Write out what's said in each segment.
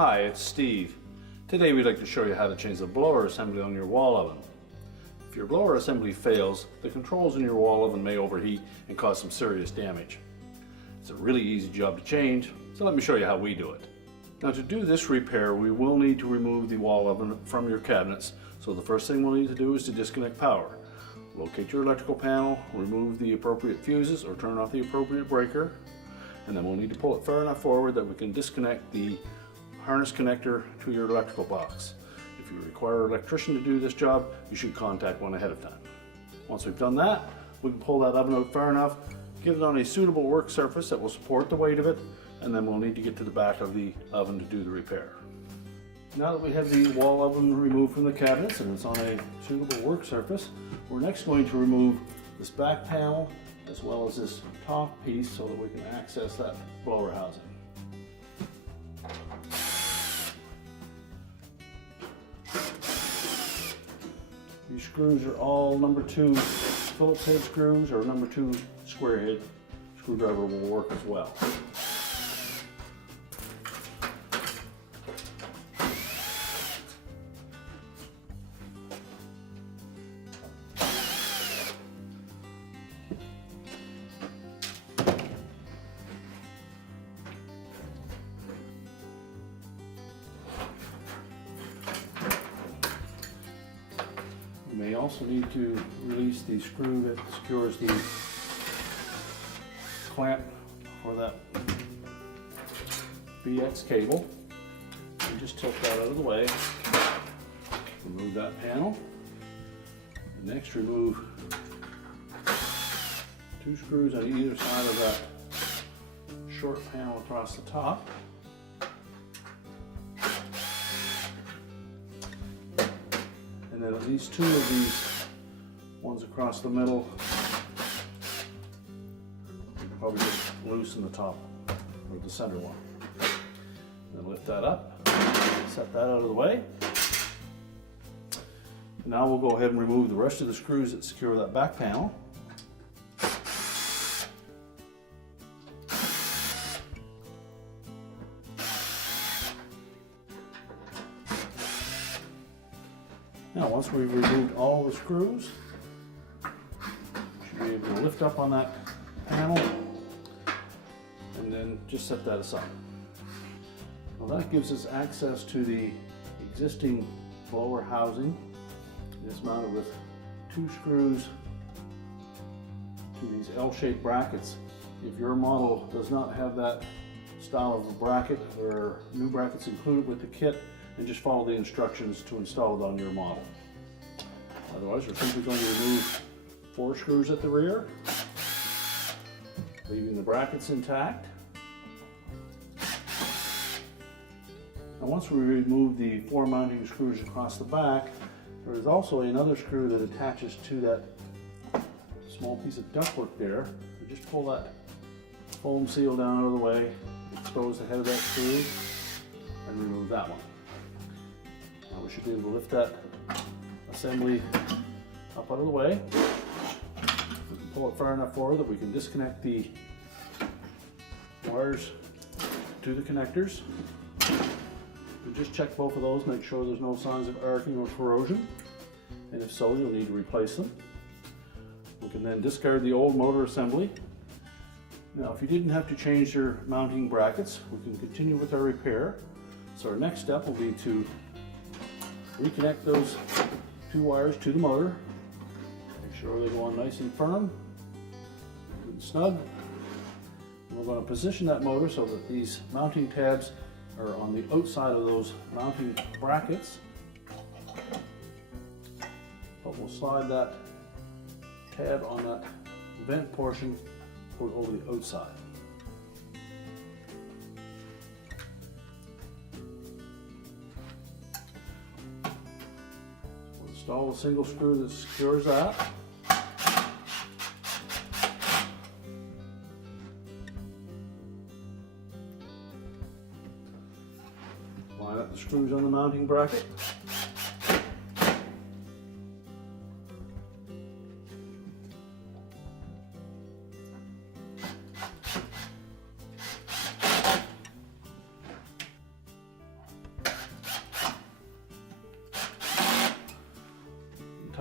Hi, it's Steve. Today we'd like to show you how to change the blower assembly on your wall oven. If your blower assembly fails, the controls in your wall oven may overheat and cause some serious damage. It's a really easy job to change, so let me show you how we do it. Now to do this repair, we will need to remove the wall oven from your cabinets, so the first thing we'll need to do is to disconnect power. Locate your electrical panel, remove the appropriate fuses or turn off the appropriate breaker, and then we'll need to pull it far enough forward that we can disconnect the harness connector to your electrical box. If you require an electrician to do this job, you should contact one ahead of time. Once we've done that, we can pull that oven out far enough, get it on a suitable work surface that will support the weight of it, and then we'll need to get to the back of the oven to do the repair. Now that we have the wall oven removed from the cabinets and it's on a suitable work surface, we're next going to remove this back panel as well as this top piece so that we can access that blower housing. These screws are all number 2 Phillips head screws, or number 2 square head screwdriver will work as well. You may also need to release the screw that secures the clamp for that BX cable. And just tilt that out of the way. Remove that panel. And next remove 2 screws on either side of that short panel across the top. And then at least 2 of these ones across the middle, probably just loosen the top or the center one. Then lift that up, set that out of the way. Now we'll go ahead and remove the rest of the screws that secure that back panel. Now once we've removed all the screws, you should be able to lift up on that panel and then just set that aside. Well, that gives us access to the existing blower housing. It's mounted with 2 screws to these L-shaped brackets. If your model does not have that style of a bracket, there are new brackets included with the kit, and just follow the instructions to install it on your model. Otherwise, we're simply going to remove 4 screws at the rear, leaving the brackets intact. Now once we remove the 4 mounting screws across the back, there is also another screw that attaches to that small piece of ductwork there. So just pull that foam seal down out of the way, expose the head of that screw, and remove that one. Now we should be able to lift that assembly up out of the way. We can pull it far enough forward that we can disconnect the wires to the connectors. We just check both of those, make sure there's no signs of arcing or corrosion, and if so, you'll need to replace them. We can then discard the old motor assembly. Now if you didn't have to change your mounting brackets, we can continue with our repair. So our next step will be to reconnect those 2 wires to the motor. Make sure they go on nice and firm, good and snug. And we're going to position that motor so that these mounting tabs are on the outside of those mounting brackets. But we'll slide that tab on that vent portion, put it over the outside. Install the single screw that secures that. Line up the screws on the mounting bracket.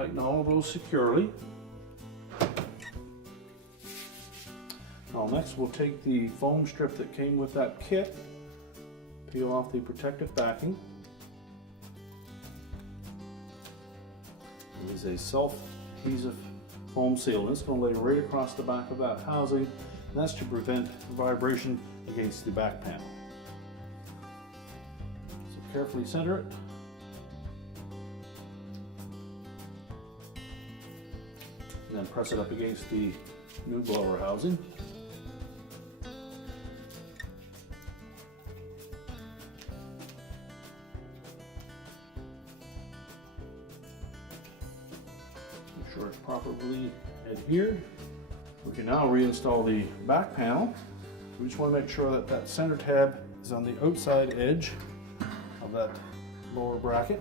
Tighten all of those securely. Now next we'll take the foam strip that came with that kit, peel off the protective backing. It is a self-adhesive foam seal, and it's going to lay right across the back of that housing, and that's to prevent vibration against the back panel. So carefully center it. And then press it up against the new blower housing. Make sure it's properly adhered. We can now reinstall the back panel. We just want to make sure that that center tab is on the outside edge of that lower bracket.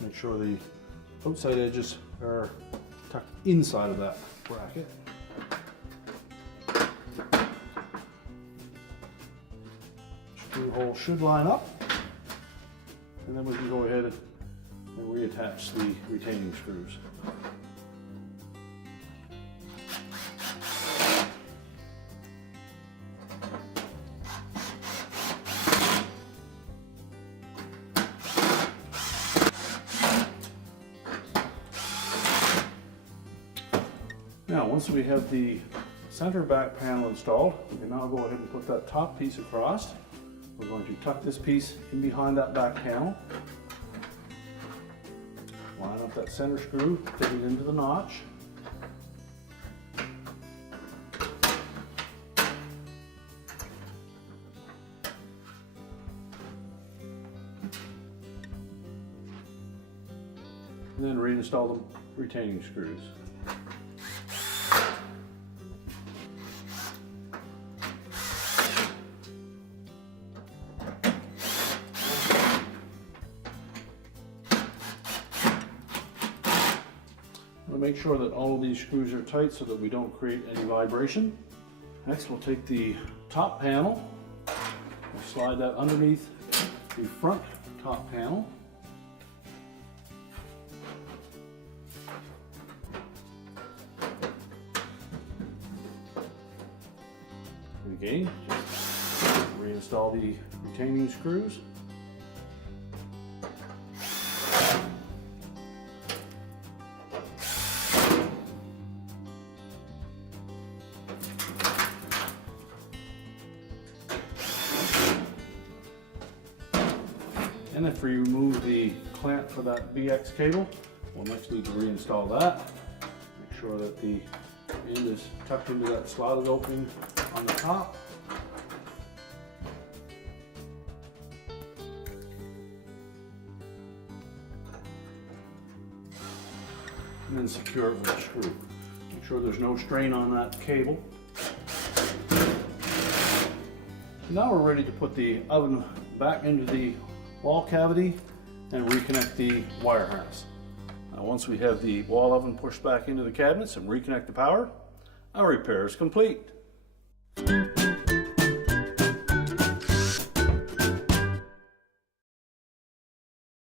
Make sure the outside edges are tucked inside of that bracket. Screw hole should line up, and then we can go ahead and reattach the retaining screws. Now, once we have the center back panel installed, we can now go ahead and put that top piece across. We're going to tuck this piece in behind that back panel. Line up that center screw, fit it into the notch. And then reinstall the retaining screws. Make sure that all of these screws are tight so that we don't create any vibration. Next, we'll take the top panel, we'll slide that underneath the front top panel. And again, just reinstall the retaining screws. And if we remove the clamp for that BX cable, we'll next need to reinstall that. Make sure that the end is tucked into that slotted opening on the top. And then secure it with a screw. Make sure there's no strain on that cable. Now we're ready to put the oven back into the wall cavity and reconnect the wire harness. Now, once we have the wall oven pushed back into the cabinets and reconnect the power, our repair is complete.